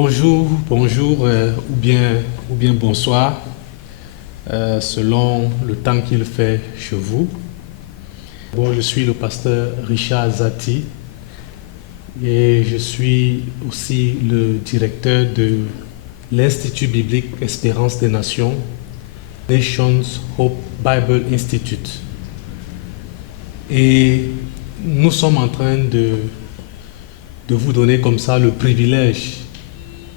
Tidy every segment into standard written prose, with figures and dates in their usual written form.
Bonjour ou bien bonsoir, selon le temps qu'il fait chez vous. Bon, je suis le pasteur Richard Zati et je suis aussi le directeur de l'Institut biblique Espérance des Nations, Nations Hope Bible Institute. Et nous sommes en train de vous donner comme ça le privilège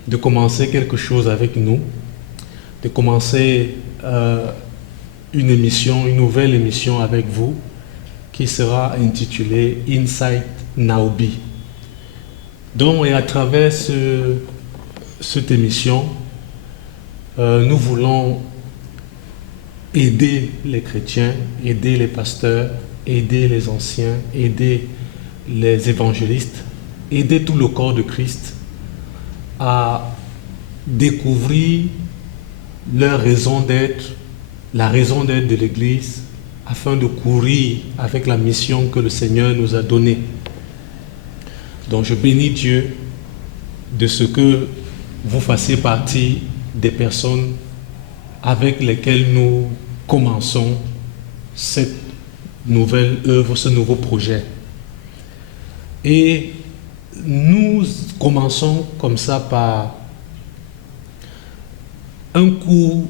de commencer quelque chose avec nous, de commencer une nouvelle émission avec vous qui sera intitulée Inside Naobi. Donc, et à travers cette émission, nous voulons aider les chrétiens, aider les pasteurs, aider les anciens, aider les évangélistes, aider tout le corps de Christ à découvrir leur raison d'être, la raison d'être de l'Église, afin de courir avec la mission que le Seigneur nous a donnée. Donc je bénis Dieu de ce que vous fassiez partie des personnes avec lesquelles nous commençons cette nouvelle œuvre, ce nouveau projet. Et nous commençons comme ça par un cours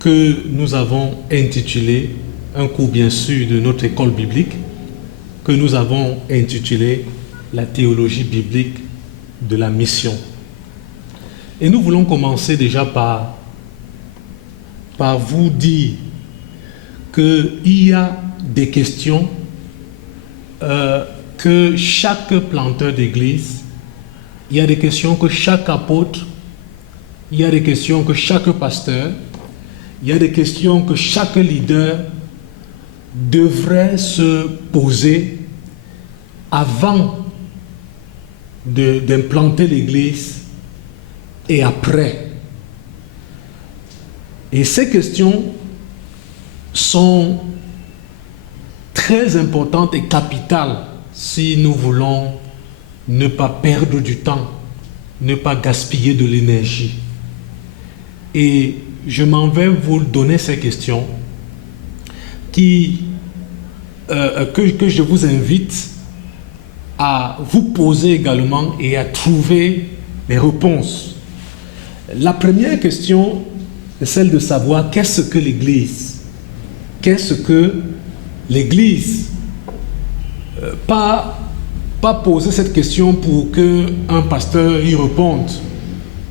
que nous avons intitulé, un cours bien sûr de notre école biblique, que nous avons intitulé la théologie biblique de la mission. Et nous voulons commencer déjà par vous dire qu'il y a des questions que chaque planteur d'église, il y a des questions que chaque apôtre, il y a des questions que chaque pasteur, il y a des questions que chaque leader devrait se poser avant d'implanter l'église et après. Et ces questions sont très importantes et capitales si nous voulons ne pas perdre du temps, ne pas gaspiller de l'énergie. Et je m'en vais vous donner ces questions que je vous invite à vous poser également et à trouver les réponses. La première question est celle de savoir qu'est-ce que l'Église? Qu'est-ce que l'Église? Pas poser cette question pour qu'un pasteur y réponde,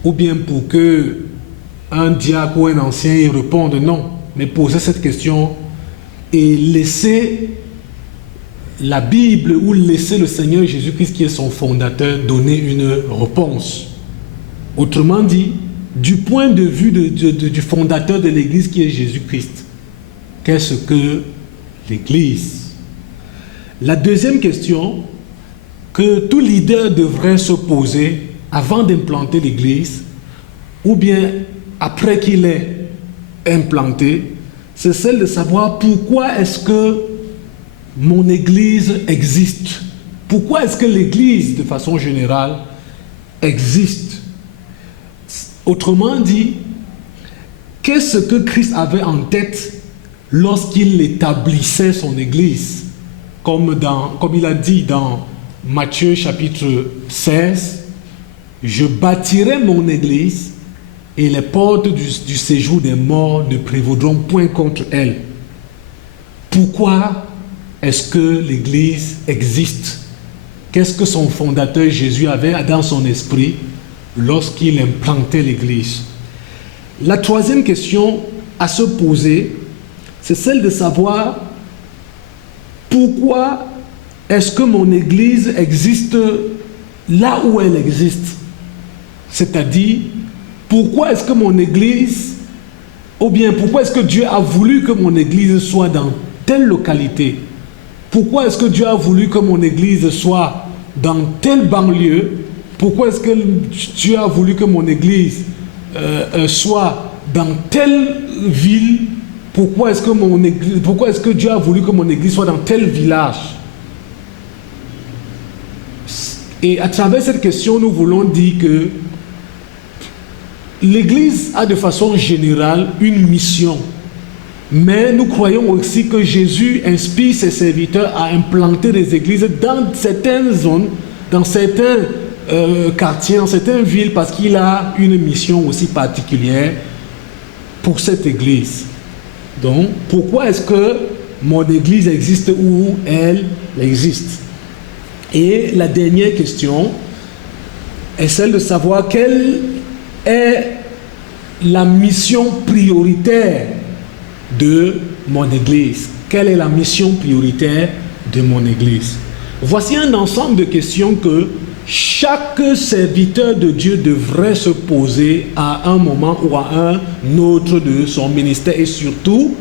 ou bien pour qu'un diacre ou un ancien y réponde, non. Mais poser cette question et laisser la Bible ou laisser le Seigneur Jésus-Christ, qui est son fondateur, donner une réponse. Autrement dit, du point de vue du fondateur de l'Église qui est Jésus-Christ, qu'est-ce que l'Église? La deuxième question que tout leader devrait se poser avant d'implanter l'Église, ou bien après qu'il ait implanté, c'est celle de savoir pourquoi est-ce que mon Église existe. Pourquoi est-ce que l'Église, de façon générale, existe? Autrement dit, qu'est-ce que Christ avait en tête lorsqu'il établissait son Église? Comme il a dit dans Matthieu chapitre 16, « Je bâtirai mon Église et les portes du séjour des morts ne prévaudront point contre elle. » Pourquoi est-ce que l'Église existe? Qu'est-ce que son fondateur Jésus avait dans son esprit lorsqu'il implantait l'Église? La troisième question à se poser, c'est celle de savoir pourquoi est-ce que mon Église existe là où elle existe? C'est-à-dire, pourquoi est-ce que mon Église, ou bien pourquoi est-ce que Dieu a voulu que mon Église soit dans telle localité? Pourquoi est-ce que Dieu a voulu que mon Église soit dans telle banlieue? Pourquoi est-ce que Dieu a voulu que mon Église soit dans telle ville? Pourquoi est-ce que Dieu a voulu que mon Église soit dans tel village? Et à travers cette question, nous voulons dire que l'Église a de façon générale une mission. Mais nous croyons aussi que Jésus inspire ses serviteurs à implanter des églises dans certaines zones, dans certains quartiers, dans certaines villes, parce qu'il a une mission aussi particulière pour cette église. Donc, pourquoi est-ce que mon église existe où elle existe? Et la dernière question est celle de savoir quelle est la mission prioritaire de mon église. Quelle est la mission prioritaire de mon église? Voici un ensemble de questions que chaque serviteur de Dieu devrait se poser à un moment ou à un autre de son ministère, et surtout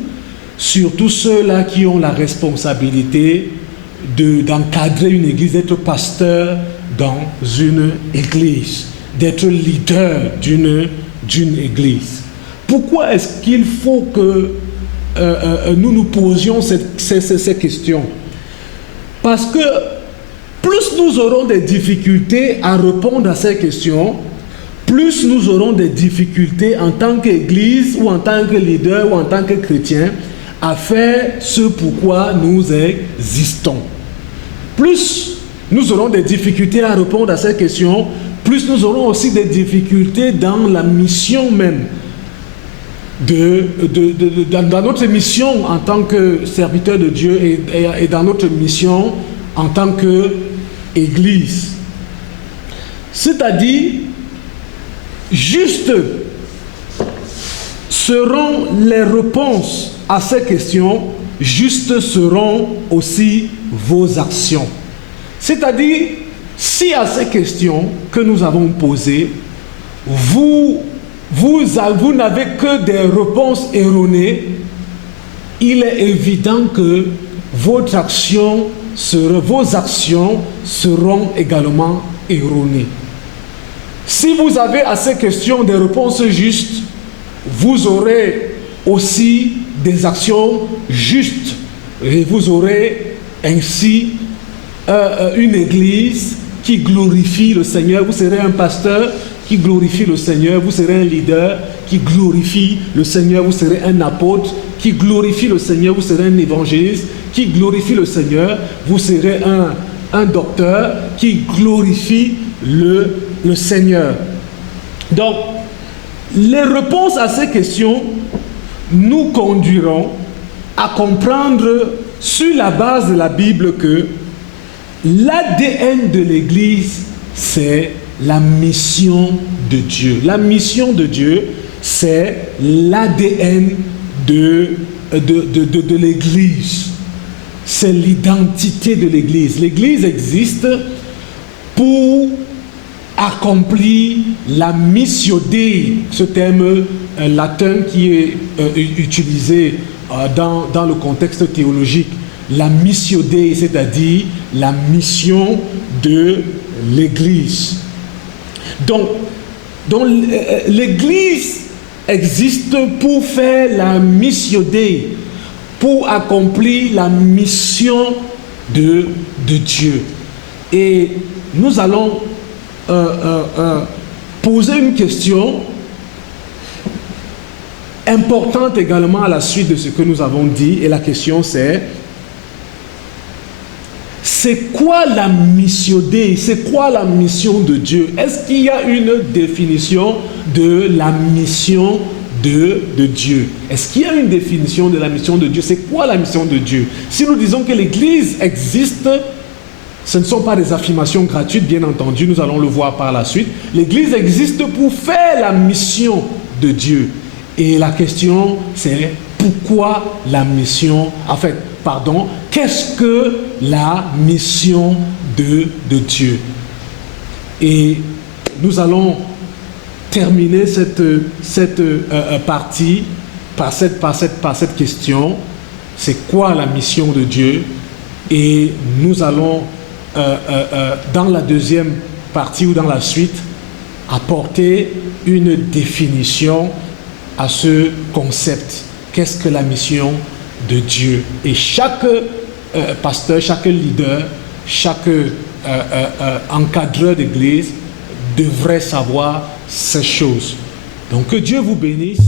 ceux-là qui ont la responsabilité d'encadrer une église, d'être pasteur dans une église, d'être leader d'une église. Pourquoi est-ce qu'il faut que nous nous posions ces questions? Parce que plus nous aurons des difficultés à répondre à ces questions, plus nous aurons des difficultés en tant qu'église ou en tant que leader ou en tant que chrétien à faire ce pourquoi nous existons. Plus nous aurons des difficultés à répondre à ces questions, plus nous aurons aussi des difficultés dans la mission même, dans notre mission en tant que serviteur de Dieu et dans notre mission en tant qu'Église. C'est-à-dire, juste seront les réponses à ces questions, juste seront aussi vos actions. C'est-à-dire, si à ces questions que nous avons posées, vous n'avez que des réponses erronées, il est évident que vos actions seront également erronées. Si vous avez à ces questions des réponses justes, vous aurez aussi des actions justes. Et vous aurez ainsi une église qui glorifie le Seigneur. Vous serez un pasteur qui glorifie le Seigneur. Vous serez un leader qui glorifie le Seigneur. Vous serez un apôtre qui glorifie le Seigneur. Vous serez un évangéliste qui glorifie le Seigneur. Vous serez un docteur qui glorifie le Seigneur. Donc, les réponses à ces questions nous conduiront à comprendre sur la base de la Bible que l'ADN de l'Église, c'est la mission de Dieu. La mission de Dieu, c'est l'ADN de l'Église. C'est l'identité de l'Église. L'Église existe pour accomplir la missio Dei, ce terme latin qui est utilisé dans le contexte théologique. La missio Dei, c'est-à-dire la mission de l'Église. Donc l'Église existe pour faire la missio Dei, pour accomplir la mission de Dieu. Et nous allons poser une question importante également à la suite de ce que nous avons dit. Et la question c'est quoi la missio Dei? C'est quoi la mission de Dieu? Est-ce qu'il y a une définition de la mission de Dieu? Est-ce qu'il y a une définition de la mission de Dieu? C'est quoi la mission de Dieu? Si nous disons que l'Église existe, ce ne sont pas des affirmations gratuites, bien entendu, nous allons le voir par la suite. L'Église existe pour faire la mission de Dieu. Et la question, c'est pourquoi la mission, qu'est-ce que la mission de Dieu? Et nous allons terminer cette partie par cette question. C'est quoi la mission de Dieu? Et nous allons dans la deuxième partie ou dans la suite apporter une définition à ce concept. Qu'est-ce que la mission de Dieu? Et chaque pasteur, chaque leader chaque encadreur d'église devrait savoir ces choses. Donc que Dieu vous bénisse.